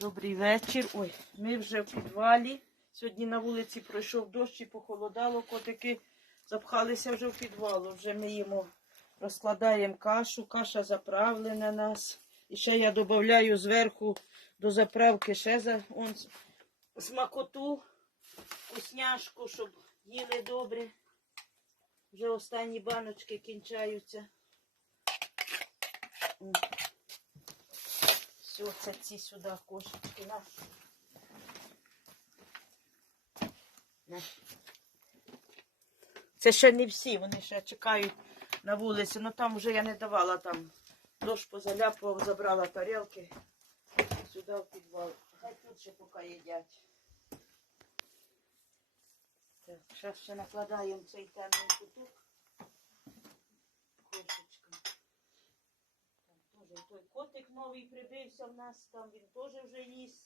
Добрий вечір. Ой, ми вже в підвалі. Сьогодні на вулиці пройшов дощ і похолодало. Котики запхалися вже в підвал. Вже ми їмо, розкладаємо кашу, каша заправлена нас. І ще я додаю зверху до заправки ще за он, смакоту, вкусняшку, щоб їли добре. Вже останні баночки кінчаються. Це ці сюди кошечки. На. На. Це ще не всі, вони ще чекають на вулиці. Ну там вже я не давала там. Дощ позаляпував, забрала тарілки сюди в підвал. Хай тут ще поки їдять. Так, зараз ще накладаємо цей темний куток. Кошечка. Там теж той котик новий прибився в нас, там він теж вже їсть.